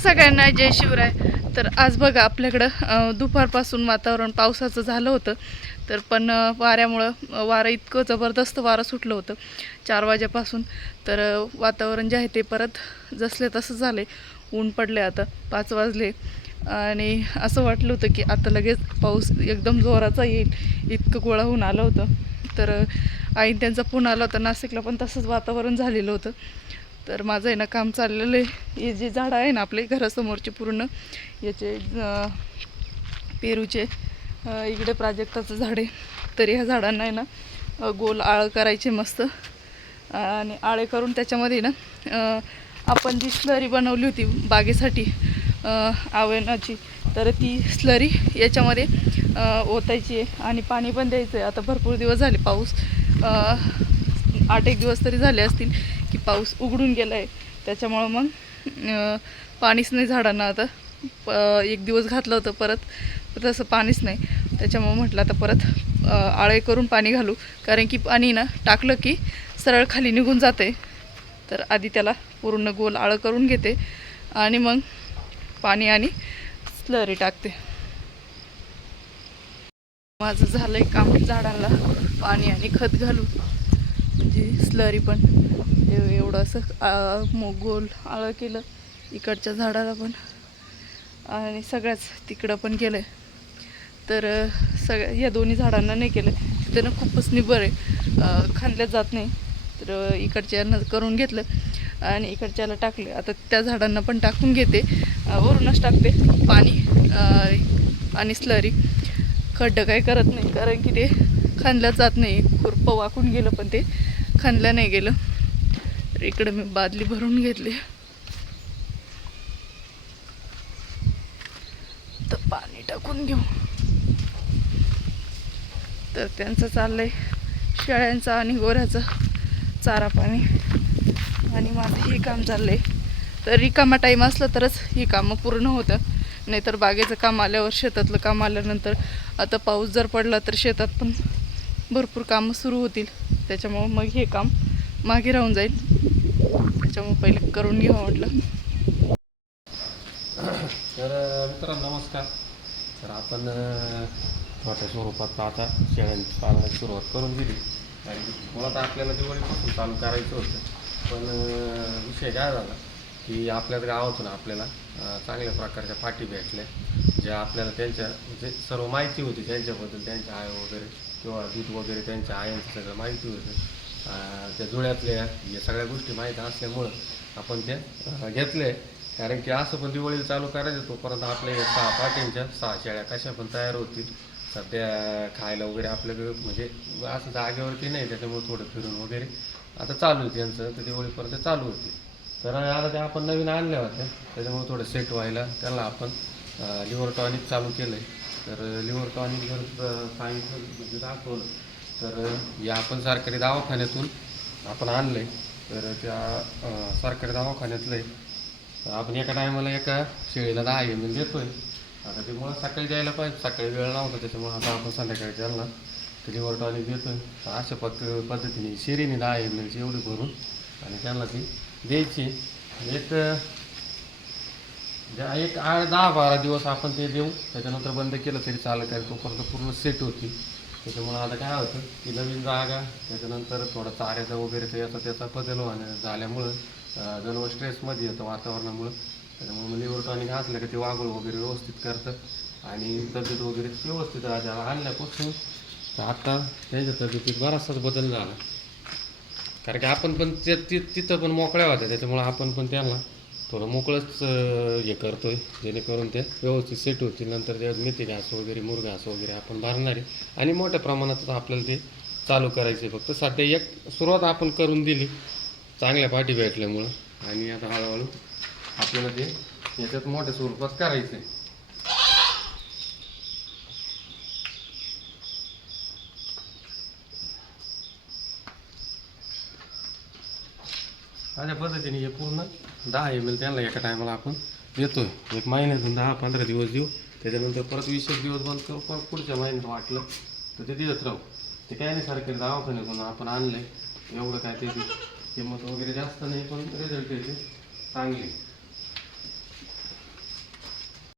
सगळ्यांना, जय शिवराय. तर आज बघा आपल्याकडं दुपारपासून वातावरण पावसाचं झालं होतं. तर पण वाऱ्यामुळं वारं इतकं जबरदस्त वारं सुटलं होतं 4 वाजेपासून. तर वातावरण जे आहे ते परत जसले तसं झाले. ऊन पडले, आता 5 वाजले आणि असं वाटलं होतं की आता लगेच पाऊस एकदम जोराचा येईल, इतकं गोळा होऊन आलं होतं. तर आई त्यांचा फोन आला होता, नाशिकला पण तसंच वातावरण झालेलं होतं. तर माझं आहे ना काम चाललेलं आहे. हे जे झाडं आहे ना आपले घरासमोरचे पूर्ण याचे पेरूचे, इकडे प्राजक्ताचं झाड आहे. तर ह्या झाडांना आहे ना गोल आळं करायचे मस्त, आणि आळे करून त्याच्यामध्ये ना आपण जी स्लरी बनवली होती बागेसाठी आवनाची, तर ती स्लरी याच्यामध्ये ओतायची आहे आणि पाणी पण द्यायचं आहे. आता भरपूर दिवस झाले पाऊस, 8-1 दिवस तरी झाले असतील की पाऊस उघडून गेला आहे. त्याच्यामुळं मग पाणीच नाही झाडांना. आता 1 दिवस घातलं होतं, परत तसं पाणीच नाही. त्याच्यामुळं म्हटलं आता परत आळे करून पाणी घालू, कारण की पाणी ना टाकलं की सरळ खाली निघून जाते. तर आधी त्याला पूर्ण गोल आळं करून घेते आणि मग पाणी आणि स्लरी टाकते. माझं झालं आहे काम, झाडांना पाणी आणि खत घालून, म्हणजे स्लरी पण एवढं असं गोल आळं केलं. इकडच्या झाडाला पण आणि सगळ्याच तिकडं पण केलं आहे. तर या दोन्ही झाडांना नाही केलं, तिथं ना खूपच निबर आहे, खांदल्या जात नाही. तर इकडच्यानं करून घेतलं आणि इकडच्याला टाकले. आता त्या झाडांना पण टाकून घेते, वरूनच टाकते पाणी आणि स्लरी. खड्डं काही करत नाही, कारण की ते खांदल्या जात नाही. खुरपं वाकून गेलं पण ते खांदल्या नाही गेलं. तर इकडं मी बादली भरून घेतली, तर पाणी टाकून घेऊ. तर त्यांचं चाललंय शेळ्यांचं आणि गोऱ्याचं चारा पाणी, आणि माझं हे काम चाललंय. तर रिकामा टाईम असलं तरच ही कामं पूर्ण होतं, नाहीतर बागेचं काम आल्यावर, शेतातलं काम आल्यानंतर, आता पाऊस जर पडला तर शेतात पण भरपूर कामं सुरू होतील. त्याच्यामुळं मग हे काम मागे राहून जाईल. त्याच्यामुळं पहिले करून घ्यावं म्हटलं. तर मित्रांनो नमस्कार. तर आपण छोट्या स्वरूपात आता शेळ्यांची पालनाची सुरुवात करून दिली. आणि मुळात आपल्याला दिवाळीपासून चालू करायचं होतं, पण विषय काय झाला की आपल्याच गावातून आपल्याला चांगल्या प्रकारच्या पाटी भेटल्या, ज्या आपल्याला त्यांच्या म्हणजे सर्व माहिती होती त्यांच्याबद्दल, त्यांच्या आय वगैरे किंवा दूध वगैरे त्यांच्या आयांचं सगळं माहिती होतं. त्या जुळ्यातल्या या सगळ्या गोष्टी माहीत असल्यामुळं आपण त्या घेतल्या. कारण की असं पण दिवाळीला चालू करायचं तोपर्यंत आपल्या 6 पाट्यांच्या 6 शेळ्या कशा पण तयार होतील. सध्या खायला वगैरे आपल्याकडं म्हणजे असं जागेवरती नाही, त्याच्यामुळे थोडं फिरून वगैरे आता चालू आहे त्यांचं, तर दिवाळीपर्यंत चालू होते. तर आता त्या आपण नवीन आणल्या होत्या, त्याच्यामुळे थोडं सेट व्हायला त्याला आपण लिव्हर टॉनिक चालू केलं आहे. तर लिव्हर टॉनिक जर सांगितलं म्हणजे दाखवलं, तर या आपण सरकारी दवाखान्यातून आपण आणलं आहे. तर त्या सरकारी दवाखान्यातलं आहे. तर आपण एका टायमाला एका शेळीला 10 ml देतो आहे. आता ते मुळं सकाळी द्यायला पाहिजे, सकाळी वेळ नव्हता, त्याच्यामुळे आता आपण संध्याकाळी त्यांना ते लिव्हर टॉनिक देतो आहे. तर अशा पद्धतीने शिरीने 10 ml एवढी भरून आणि त्यांना ती द्यायची. एक 10-12 दिवस आपण ते देऊ, त्याच्यानंतर बंद केलं तरी चालत आहे, तोपर्यंत पूर्ण सेट होती. त्याच्यामुळं आता काय होतं की नवीन जागा, त्याच्यानंतर थोडा चाऱ्याचा वगैरे त्याचा बदल झाल्यामुळं जणू स्ट्रेसमध्ये येतं वातावरणामुळं. त्याच्यामुळे मग लिव्हर टॉनिक असलं की ते वागूळ वगैरे व्यवस्थित करतं आणि तब्येत वगैरे व्यवस्थित राहते. आणल्यापासून तर आता त्यांच्या तब्येतीत बराचसाच बदल झाला, कारण की आपण पण तिथं पण मोकळ्या होत्या, त्याच्यामुळं आपण पण त्यांना थोडं मोकळंच हे करतो आहे, जेणेकरून ते व्यवस्थित सेट होतील. नंतर त्यात मेथी घास वगैरे, मुरघास वगैरे आपण भरणार आहे आणि मोठ्या प्रमाणातच आपल्याला ते चालू करायचे. फक्त सध्या एक सुरुवात आपण करून दिली चांगल्या पाठी भेटल्यामुळं, आणि आता हळूहळू आपल्याला ते याच्यात मोठ्या स्वरूपात करायचं आहे. अशा पद्धतीने हे पूर्ण 10 ml त्यांना एका टायमाला आपण देतो आहे. एक महिन्यातून 10-15 दिवस देऊ, त्याच्यानंतर परत 20 दिवस बंद करू, पण पुढच्या महिन्यात वाटलं तर ते देत राहू. ते काय नाही, सारखे दवाखान्यातून आपण आणलं आहे, एवढं काय त्याची किंमत वगैरे जास्त नाही, पण रिझल्ट याचे चांगले.